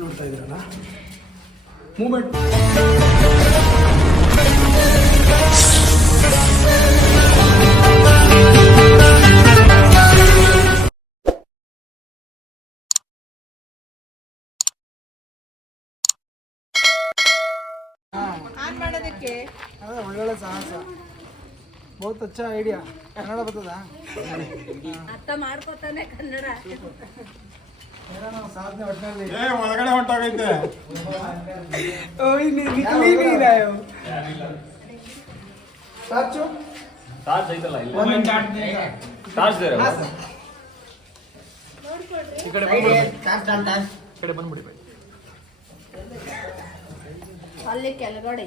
ನೋಡ್ತಾ ಇದ್ರಲ್ಲ? Moment on ಮಾಡೋದಕ್ಕೆ? ಅದೇ ಒಳ್ಳೊಳ್ಳೆ ಸಾಹಸ. ಬಹುತ್ ಅಚ್ಚ ಐಡಿಯಾ ಕನ್ನಡ ಬರ್ತದಾ? ಅರ್ಥ ಮಾಡ್ಕೋತಾನೆ ಕನ್ನಡ. ಏನೋ ನಾವು ಸಾಧನೆ ಒಟ್ಟಿನಲ್ಲಿ ಏ ಒಳಗಡೆ ಹೊಂಟೋಗೈತೆ ಸಾಚು ಟಾರ್ಚ್? ಐತಲ್ಲ ಇಲ್ಲಿ? ಒಂದು ಟಾರ್ಚ್ ಇದೆ ಈ ಕಡೆ ಬಂದ್ಬಿಡಿ. ಈ ಕಡೆ ಬಂದ್ಬಿಡಿ ಬೈ ಅಲ್ಲಿ ಕೆಳಗಡೆ.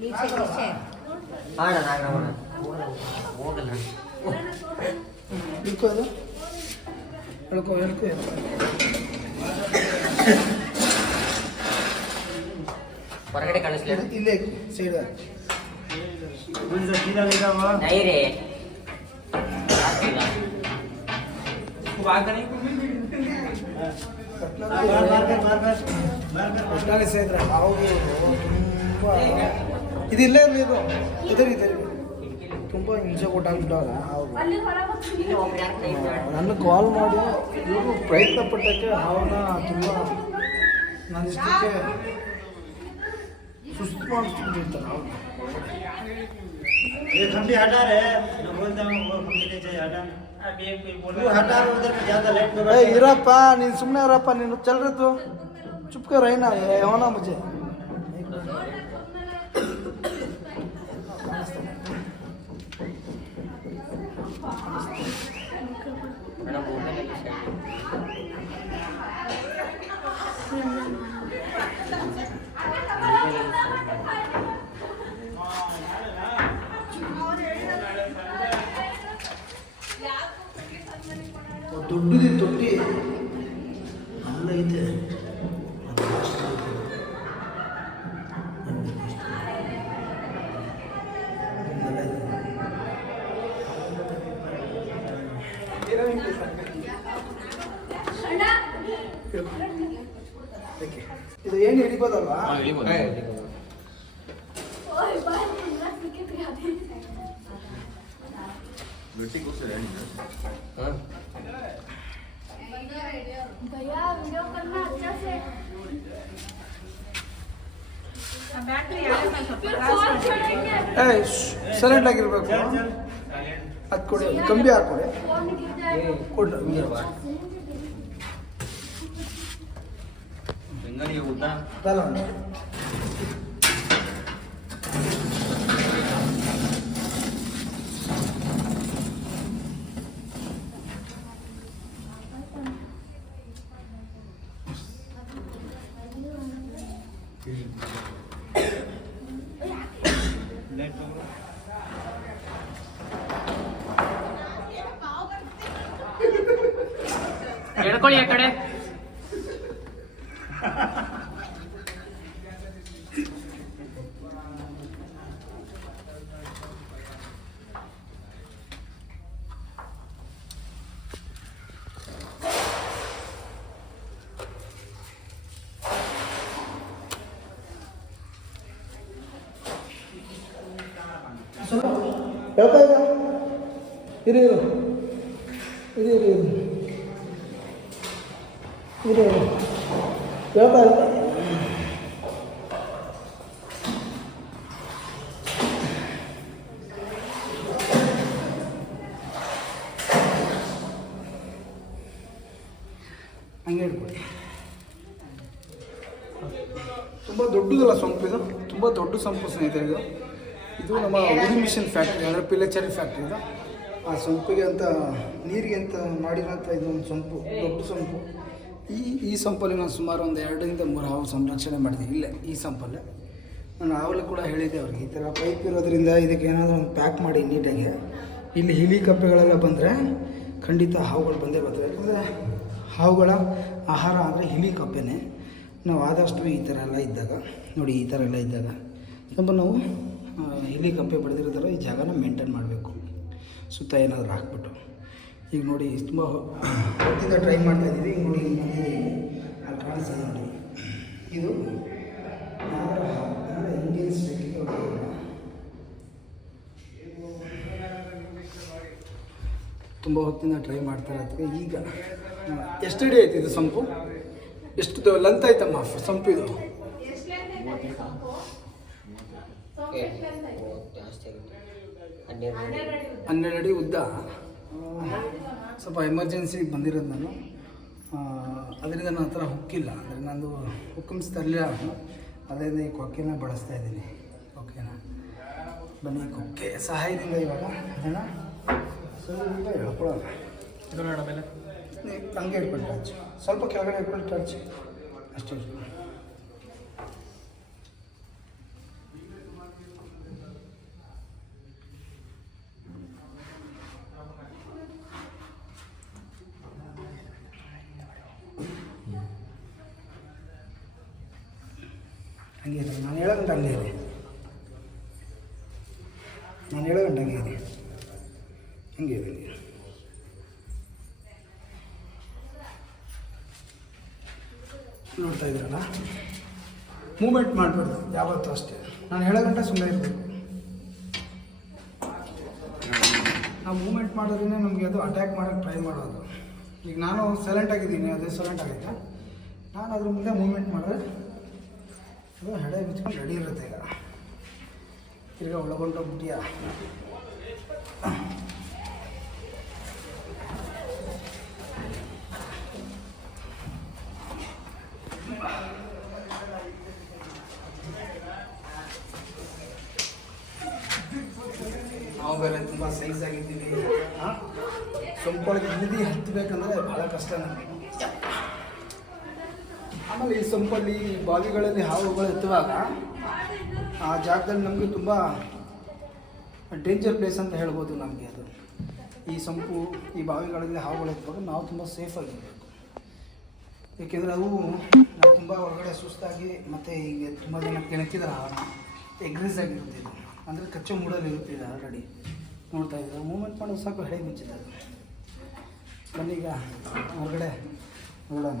ನೀಚೆ ನೀಚೆ ಇಳ್ಕೋ ಅದು ಎಳ್ಕೊ ಎಳ್ಕೊ ಹೇಳ್ಕೊ. ಹೊರಗಡೆ ಕಳಿಸ್ಲಿ ಇಲ್ಲೇ ಸೈಡ್ ಡೈರಿ ಒಟ್ಟಿನಲ್ಲಿ ಸೇರಿದ್ರೆ ಹೌದು ತುಂಬ ಇದು ಇಲ್ಲೇ ಇರಲಿ ಇದು. ಇದರಿ ಇದರಿ ತುಂಬ ಹಿಂಸೆ ಕೊಟ್ಟಾಗ್ಬಿಟ್ಟವಾಗ ಹೌದು ನನ್ನ ಕಾಲ್ ಮಾಡಿ ಇವರು ಪ್ರಯತ್ನ ಪಟ್ಟಕ್ಕೆ ಅವನ್ನ ತುಂಬ ನನ್ನ ಇಷ್ಟಕ್ಕೆ ಸುಸ್ತು ಮಾಡಿಸ್ಬಿಟ್ಟಿರ್ತಾರೆ ಅವ್ರು ये खंबी हटा रहे मैं बोलता हूँ वो खंबी नहीं चाहिए हटा तू हटा रहे उधर पे ज्यादा लेट में ಏ ಇರಪ್ಪ ನೀನು ಸುಮ್ಮನೆ ಇರಪ್ಪ ನೀನು ಚಲ್ರತ್ತು ಚುಪ್ಕ ರೈನಾ ಅವನ ಮುಜೆ ದೊಡ್ಡದಿ ತೊಟ್ಟಿ. ಸ್ವಲ್ಪ ಏ ಸೈಲೆಂಟ್ ಆಗಿರ್ಬೇಕು. ಅದು ಕೊಡಿ ಕಂಬಿ ಹಾಕೊಡಿ ಕೊಡ್ರಿ ಬೆಂಗಾಲಿಗೆ ಊಟ ಅಲ್ಲ ಹೇಳ್ಕೊಳ್ಳಿ ಆ ಕಡೆ. ಹೇಳ್ತಾ ಇಲ್ಲ ಇರಿ ಇರು ಇರಿ ಹೇಳ್ತಾ ಹೇಳ್ಬಿಡಿ ತುಂಬ ದೊಡ್ಡದಲ್ಲ ಸೊಂಪು ಇದು ತುಂಬ ದೊಡ್ಡ ಸೊಂಪು ಸ್ನೇಹಿತರೆ ಇದು ಇದು. ನಮ್ಮ ಉರಿ ಮಿಷನ್ ಫ್ಯಾಕ್ಟ್ರಿ, ಅಂದರೆ ಪಿಲ್ಲಚರಿ ಫ್ಯಾಕ್ಟ್ರಿ ಇದು. ಆ ಸೊಂಪಿಗೆ ಅಂತ, ನೀರಿಗೆ ಅಂತ ಮಾಡಿರೋಂಥ ಇದೊಂದು ಸೊಂಪು ದೊಡ್ಡ ಸೊಂಪು ಈ ಈ ಸಂಪಲ್ಲಿ ನಾನು ಸುಮಾರು ಒಂದು ಎರಡರಿಂದ ಮೂರು ಹಾವು ಸಂರಕ್ಷಣೆ ಮಾಡಿದೆ. ಇಲ್ಲೇ, ಈ ಸಂಪಲ್ಲೇ. ನಾನು ಆವಲು ಕೂಡ ಹೇಳಿದ್ದೆ ಅವ್ರಿಗೆ. ಈ ಥರ ಪೈಪ್ ಇರೋದ್ರಿಂದ ಇದಕ್ಕೆ ಏನಾದರೂ ಒಂದು ಪ್ಯಾಕ್ ಮಾಡಿ ನೀಟಾಗಿ. ಇಲ್ಲಿ ಹಿಲಿ ಕಪ್ಪೆಗಳೆಲ್ಲ ಬಂದರೆ ಖಂಡಿತ ಹಾವುಗಳು ಬಂದೇ ಬರ್ತವೆ. ಯಾಕಂದರೆ ಹಾವುಗಳ ಆಹಾರ ಅಂದರೆ ಹಿಲಿ ಕಪ್ಪೆನೇ. ನಾವು ಆದಷ್ಟು ಈ ಥರ ಎಲ್ಲ ಇದ್ದಾಗ, ನೋಡಿ ಈ ಥರ ಎಲ್ಲ ಇದ್ದಾಗ, ಸ್ವಲ್ಪ ನಾವು ಹಿಲಿ ಕಪ್ಪೆ ಬೆಳೆದಿರೋ ಥರ ಈ ಜಾಗನ ಮೇಂಟೈನ್ ಮಾಡಬೇಕು. ಸುತ್ತ ಏನಾದರೂ ಹಾಕ್ಬಿಟ್ಟು. ಈಗ ನೋಡಿ ತುಂಬ ಹೊತ್ತಿಂದ ಟ್ರೈ ಮಾಡ್ತಾ ಇದ್ದೀವಿ. ಈಗ ನೋಡಿ ಹಿಂಗೆ ಬಂದಿದೆ ಅಲ್ಲಿ ಕಾಣಿಸ್ತದೆ ನೋಡಿ. ಇದು ಇಂಡಿಯನ್ ಸ್ಟೇಟಿಗೆ ತುಂಬ ಹೊತ್ತಿಂದ ಟ್ರೈ ಮಾಡ್ತಾರೆ ಅದಕ್ಕೆ ಈಗ ಎಷ್ಟು ಡೇ ಆಯ್ತು ಇದು ಸಂಪು? ಎಷ್ಟು ಲಂತ್ ಆಯ್ತಮ್ಮ? ಸಂಪು ಇದು. ಹನ್ನೆರಡು ಅಡಿ ಉದ್ದ. ಸ್ವಲ್ಪ ಎಮರ್ಜೆನ್ಸಿಗೆ ಬಂದಿರೋದು ನಾನು. ಅದರಿಂದ ನನ್ನ ಹತ್ರ ಹುಕ್ಕಿಲ್ಲ. ಅಂದರೆ ನಾನು ಹುಕ್ಕಮ್ಸ್ ತರಲಿಲ್ಲ ನಾನು. ಅದರಿಂದ ಈ ಕೊಕ್ಕೆನ ಬಳಸ್ತಾ ಇದ್ದೀನಿ. ಓಕೆನಾ ಬನ್ನಿ ಕೊಕ್ಕೆ ಸಹಾಯದಿಂದ ಇವಾಗ ಅದನ್ನು ಸ್ವಲ್ಪ ಹೇಳ್ಕೊಳ್ಳೋಣ. ಹಂಗೆ ಇಟ್ಕೊಂಡು ಟಚ್ ಸ್ವಲ್ಪ ಕೆಳಗಡೆ ಇಟ್ಕೊಂಡು ಟಚ್ ಅಷ್ಟೇ ಹಂಗೆ ನಾನು ಹೇಳೋದಂತ ಅಲ್ಲೇ ಇದೆ ನಾನು ಹೇಳೋದಂತ ಹಂಗೆ ಇದೆ ಹಂಗೆ ನೋಡ್ತಾ ಇದ್ದೀರಲ್ಲ? ಮೂಮೆಂಟ್ ಮಾಡಬಾರ್ದು, ಯಾವತ್ತೂ ಅಷ್ಟೇ. ನಾನು ಹೇಳೋ ಗಂಟೆ ಸುಮ್ಮನೆ ಇರಬೇಕು. ನಾವು ಮೂಮೆಂಟ್ ಮಾಡೋದ್ರಿಂದ ನಮಗೆ ಅದು ಅಟ್ಯಾಕ್ ಮಾಡೋಕ್ಕೆ ಟ್ರೈ ಮಾಡೋದು. ಈಗ ನಾನು ಸೈಲೆಂಟ್ ಆಗಿದ್ದೀನಿ, ಅದೇ ಸೈಲೆಂಟ್ ಆಗೈತೆ? ನಾನು ಅದ್ರ ಮುಂದೆ ಮೂಮೆಂಟ್ ಮಾಡಿದ್ರೆ ಅದು ಹೆಡೆ ಬಿಚ್ಕೊಂಡು ರೆಡಿ ಇರುತ್ತೆ ಈಗ. ತಿರ್ಗಾ ಒಳಗೊಂಡೋಗ್ಬಿಟ್ಟಿಯ ನಾವು ಬೇರೆ ತುಂಬ ಸೈಜ್ ಆಗಿದ್ದೀವಿ. ಹಾಂ ಇಳಿದು ಹತ್ತಬೇಕಂದ್ರೆ ಭಾಳ ಕಷ್ಟ ನಮಗೆ. ಆಮೇಲೆ ಈ ಸಂಪಲ್ಲಿ ಬಾವಿಗಳಲ್ಲಿ ಹಾವುಗಳು ಎತ್ತುವಾಗ ಆ ಜಾಗದಲ್ಲಿ ನಮಗೆ ತುಂಬ ಡೇಂಜರ್ ಪ್ಲೇಸ್ ಅಂತ ಹೇಳ್ಬೋದು ನಮಗೆ ಅದು. ಈ ಸಂಪು, ಈ ಬಾವಿಗಳಲ್ಲಿ ಹಾವುಗಳು ಎತ್ತುವಾಗ ನಾವು ತುಂಬ ಸೇಫಾಗಿರಬೇಕು ಏಕೆಂದರೆ ಅವು ನಾವು ತುಂಬ ಹೊರಗಡೆ ಸುಸ್ತಾಗಿ ಮತ್ತು ಹೀಗೆ ತುಂಬ ಜನ ಕೆಣಕಿದ್ರೆ ಎಗ್ರೆಸ್ ಆಗಿರುತ್ತೆ ಅಂದರೆ ಕಚ್ಚೋ ಮೂಡಲ್ಲಿ ಇರುತ್ತೆ ಇದು ಆಲ್ರೆಡಿ ನೋಡ್ತಾ ಇದ್ದಾರೆ? ಮೂಮೆಂಟ್ ಮಾಡೋದು ಸಾಕು ಹೆಡೆ ಬಿಚ್ಚಿದ್ದಾರೆ ಬನ್ನಿ ಈಗ ಹೊರಗಡೆ ನೋಡೋಣ.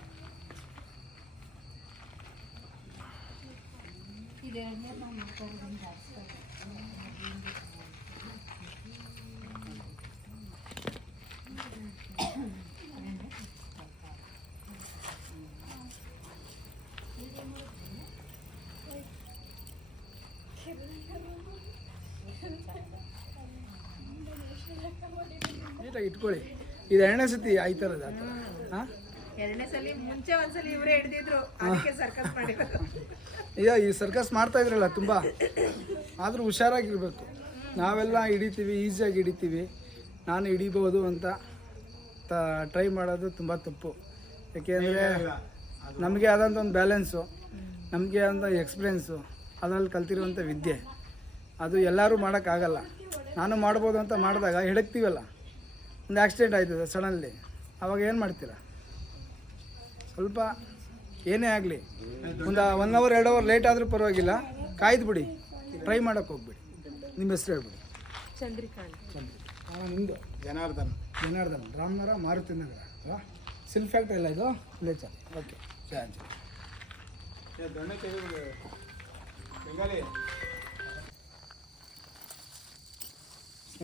ಇಟ್ಕೊಳ್ಳಿ. ಇದು ಎರಡನೇ ಸತಿ ಆಯ್ತಾರದ ಹಾಂ ಎರಡನೇ ಸಲ, ಮುಂಚೆ ಒಂದ್ಸಲಿ ಇವರೇ ಹಿಡಿದಿದ್ರು. ಅದಕ್ಕೆ ಸರ್ಕಸ್ ಮಾಡಿರೋದು. ಈಗ ಈ ಸರ್ಕಸ್ ಮಾಡ್ತಾ ಇದ್ರಲ್ಲ ತುಂಬ. ಆದರೂ ಹುಷಾರಾಗಿರ್ಬೇಕು. ನಾವೆಲ್ಲ ಹಿಡಿತೀವಿ ಈಸಿಯಾಗಿ ಹಿಡಿತೀವಿ. ನಾನು ಹಿಡಿಬೋದು ಅಂತ ತ ಟ್ರೈ ಮಾಡೋದು ತುಂಬ ತಪ್ಪು. ಯಾಕೆಂದರೆ ನಮಗೆ ಆದಂಥ ಒಂದು ಬ್ಯಾಲೆನ್ಸು ನಮಗೆ ಆದಂಥ ಎಕ್ಸ್ಪೀರಿಯೆನ್ಸು ಅದರಲ್ಲಿ ಕಲ್ತಿರುವಂಥ ವಿದ್ಯೆ. ಅದು ಎಲ್ಲರೂ ಮಾಡೋಕ್ಕಾಗಲ್ಲ ನಾನು ಮಾಡ್ಬೋದು ಅಂತ ಮಾಡಿದಾಗ ಹಿಡಕ್ತೀವಲ್ಲ? ಒಂದು ಆಕ್ಸಿಡೆಂಟ್ ಆಯ್ತದೆ ಸಡನ್ಲಿ ಅವಾಗ ಏನು ಮಾಡ್ತೀರಾ? ಸ್ವಲ್ಪ ಏನೇ ಆಗಲಿ ಒಂದು ಒನ್ ಅವರ್ ಎರಡು ಅವರ್ ಲೇಟ್ ಆದರೂ ಪರವಾಗಿಲ್ಲ. ಕಾಯ್ದು ಬಿಡಿ. ಟ್ರೈ ಮಾಡೋಕೆ ಹೋಗ್ಬಿಡಿ. ನಿಮ್ಮ ಹೆಸರು ಹೇಳ್ಬಿಡಿ. ಚಂದ್ರಿಕಾಂತ್. ಚಂದ್ರಿ ಹಾಂ ನಿಮ್ಮದು ಜನಾರ್ದನ್. ಜನಾರ್ದನ್. ರಾಮನಗರ ಮಾರುತಿ ನಗರ ಅಲ್ವಾ? ಸಿಲ್ಕ್ ಫ್ಯಾಕ್ಟ್ರಿ ಇಲ್ಲ ಇದು? ವಿಲೇಜ್ ಓಕೆ ಜಯ